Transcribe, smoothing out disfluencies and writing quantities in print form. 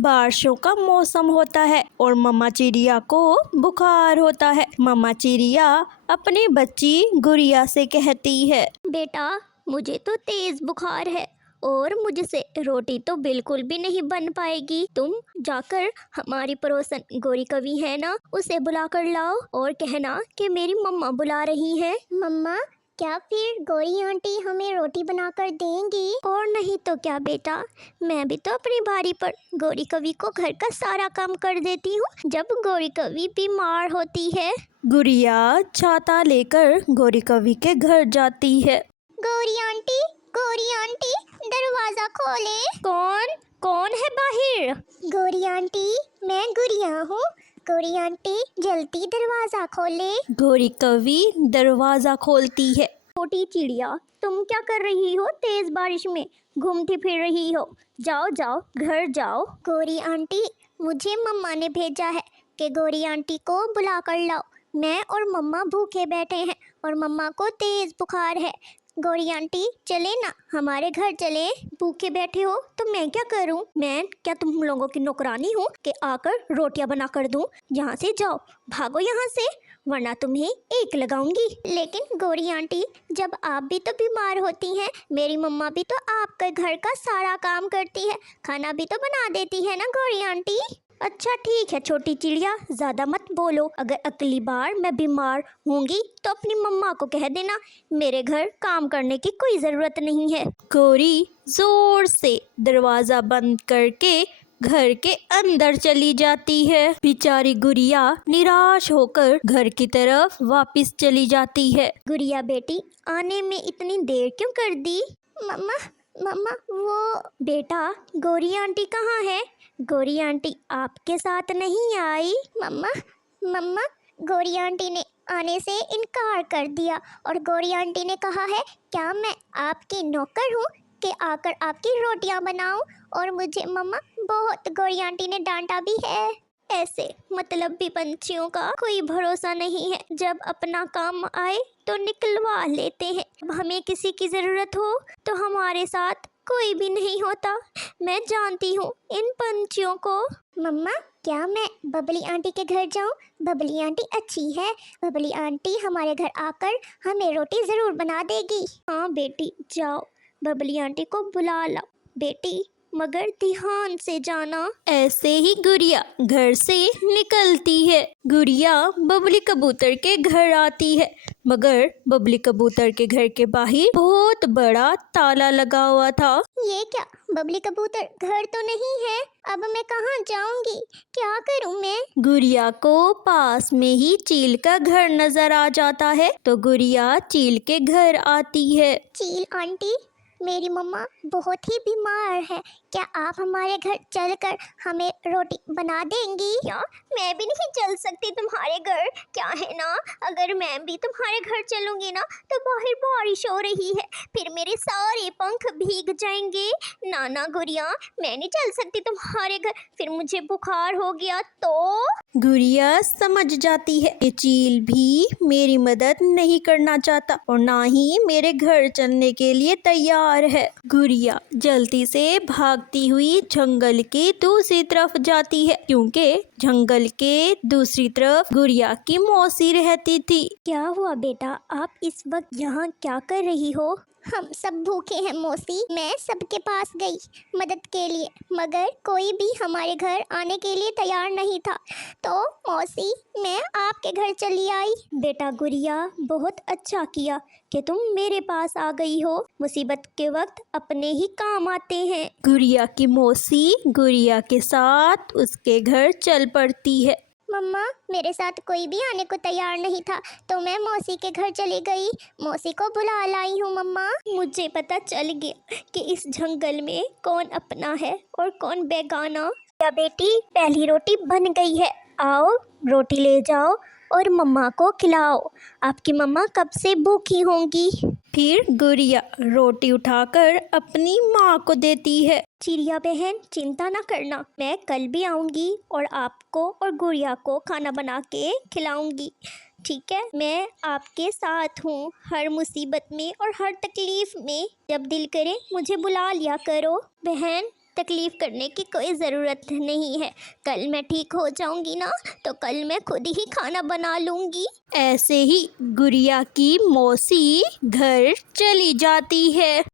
बारिशों का मौसम होता है और मम्मा चिड़िया को बुखार होता है। मम्मा चिड़िया अपनी बच्ची गुड़िया से कहती है, बेटा मुझे तो तेज बुखार है और मुझसे रोटी तो बिल्कुल भी नहीं बन पाएगी। तुम जाकर हमारी पड़ोसन गौरी कवि है ना, उसे बुला कर लाओ और कहना कि मेरी मम्मा बुला रही है। मम्मा क्या फिर गौरी आंटी हमें रोटी बनाकर देंगी? और नहीं तो क्या बेटा, मैं भी तो अपनी बारी पर गौरी कवि को घर का सारा काम कर देती हूँ जब गौरी कवि बीमार होती है। गुड़िया छाता लेकर गौरी कवि के घर जाती है। गौरी आंटी दरवाजा खोले। कौन कौन है बाहर? गौरी आंटी मैं गुड़िया हूँ। गौरी आंटी जल्दी दरवाजा खोले। गौरी कवि दरवाजा खोलती है। छोटी चिड़िया तुम क्या कर रही हो? तेज बारिश में घूमती फिर रही हो। जाओ जाओ घर जाओ। गौरी आंटी मुझे मम्मा ने भेजा है कि गौरी आंटी को बुला कर लाओ। मैं और मम्मा भूखे बैठे हैं और मम्मा को तेज बुखार है। गौरी आंटी चले ना, हमारे घर चले। भूखे बैठे हो तो मैं क्या करूं? मैं क्या तुम लोगों की नौकरानी हूं कि आकर रोटियां बना कर दूं? यहाँ से जाओ, भागो यहाँ से, वरना तुम्हें एक लगाऊंगी। लेकिन गौरी आंटी जब आप भी तो बीमार होती हैं, मेरी मम्मा भी तो आपके घर का सारा काम करती है, खाना भी तो बना देती है ना गौरी आंटी। अच्छा ठीक है छोटी चिड़िया, ज़्यादा मत बोलो। अगर अगली बार मैं बीमार होंगी तो अपनी मम्मा को कह देना मेरे घर काम करने की कोई ज़रूरत नहीं है। गौरी जोर से दरवाजा बंद करके घर के अंदर चली जाती है। बेचारी गुड़िया निराश होकर घर की तरफ वापस चली जाती है। गुड़िया बेटी आने में इतनी देर क्यों कर दी? मम्मा वो बेटा गौरी आंटी कहाँ है? गौरी आंटी आपके साथ नहीं आई? मम्मा गौरी आंटी ने आने से इनकार कर दिया और गौरी आंटी ने कहा है क्या मैं आपकी नौकर हूँ कि आकर आपकी रोटियां बनाऊं? और मुझे मम्मा बहुत गौरी आंटी ने डांटा भी है। ऐसे मतलब भी पंछियों का कोई भरोसा नहीं है, जब अपना काम आए तो निकलवा लेते हैं। अब हमें किसी की ज़रूरत हो तो हमारे साथ कोई भी नहीं होता। मैं जानती हूँ इन पंछियों को। मम्मा क्या मैं बबली आंटी के घर जाऊँ? बबली आंटी अच्छी है, बबली आंटी हमारे घर आकर हमें रोटी ज़रूर बना देगी। हाँ बेटी जाओ, बबली आंटी को बुला लाओ बेटी, मगर ध्यान से जाना। ऐसे ही गुड़िया घर से निकलती है। गुड़िया बबली कबूतर के घर आती है, मगर बबली कबूतर के घर के बाहर बहुत बड़ा ताला लगा हुआ था। ये क्या, बबली कबूतर घर तो नहीं है? अब मैं कहाँ जाऊंगी, क्या करूँ मैं? गुड़िया को पास में ही चील का घर नजर आ जाता है, तो गुड़िया चील के घर आती है। चील आंटी मेरी मम्मा बहुत ही बीमार है, क्या आप हमारे घर चलकर हमें रोटी बना देंगी? क्या मैं भी नहीं चल सकती तुम्हारे घर? क्या है ना, अगर मैं भी तुम्हारे घर चलूंगी ना तो बाहर बारिश हो रही है, फिर मेरे सारे पंख भीग जाएंगे। नाना गुड़िया मैं नहीं चल सकती तुम्हारे घर, फिर मुझे बुखार हो गया तो। गुड़िया समझ जाती है कि चील भी मेरी मदद नहीं करना चाहता और ना ही मेरे घर चलने के लिए तैयार है। गुड़िया जल्दी से भागती हुई जंगल के दूसरी तरफ जाती है, क्योंकि जंगल के दूसरी तरफ गुड़िया की मौसी रहती थी। क्या हुआ बेटा, आप इस वक्त यहाँ क्या कर रही हो? हम सब भूखे हैं मौसी, मैं सबके पास गई मदद के लिए, मगर कोई भी हमारे घर आने के लिए तैयार नहीं था, तो मौसी मैं आपके घर चली आई। बेटा गुड़िया बहुत अच्छा किया कि तुम मेरे पास आ गई हो, मुसीबत के वक्त अपने ही काम आते हैं। गुड़िया की मौसी गुड़िया के साथ उसके घर चल पड़ती है। मम्मा मेरे साथ कोई भी आने को तैयार नहीं था, तो मैं मौसी के घर चली गई, मौसी को बुला लाई हूँ। मम्मा मुझे पता चल गया कि इस जंगल में कौन अपना है और कौन बेगाना। क्या बेटी पहली रोटी बन गई है, आओ रोटी ले जाओ और मम्मा को खिलाओ, आपकी मम्मा कब से भूखी होंगी। फिर गुड़िया रोटी उठाकर अपनी माँ को देती है। चिड़िया बहन चिंता ना करना, मैं कल भी आऊँगी और आपको और गुड़िया को खाना बना के खिलाऊँगी, ठीक है? मैं आपके साथ हूँ हर मुसीबत में और हर तकलीफ़ में, जब दिल करे मुझे बुला लिया करो। बहन तकलीफ़ करने की कोई ज़रूरत नहीं है। कल मैं ठीक हो जाऊंगी ना तो कल मैं खुद ही खाना बना लूंगी। ऐसे ही गुड़िया की मौसी घर चली जाती है।